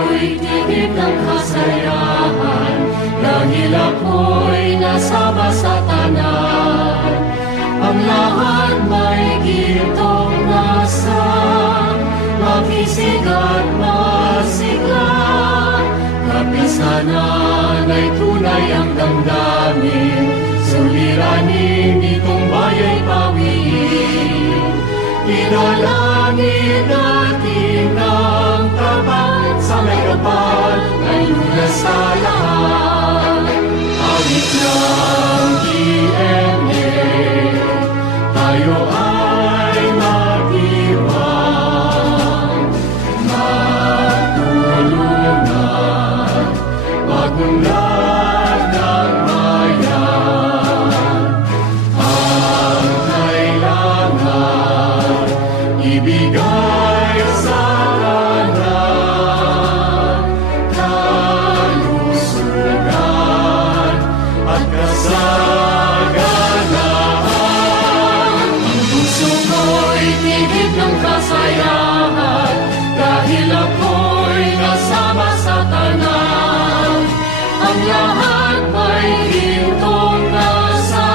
ko'y tigib ng kasayahan, dahil ako'y nasama sa tanan. Ang lahat may gintong nasa, makisig at masigla. Kapisanan ay tunay ang damdamin, suliranin itong bayay pawiin. Inalangin natin ang tapat sa may kapal, ay lunas sa lahat. Awit ng DNA, tayo ay mag-iwan, magtulungan, magunlad ng bayan. Ang kailangan, ibigay sa kanan, kalusugan at kasaganaan. Ang puso ko'y tigib ng kasayahan, dahil ako'y nasama sa tanan. Ang lahat may gintong nasa,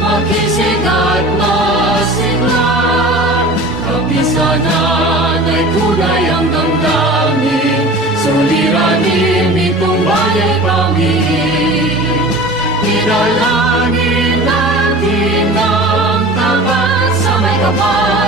makisig at masigla. Kapisanan ay tunay ang damdamin, suliranin itong bayay pawiin. Inalangin natin ang tapat sa may kapal,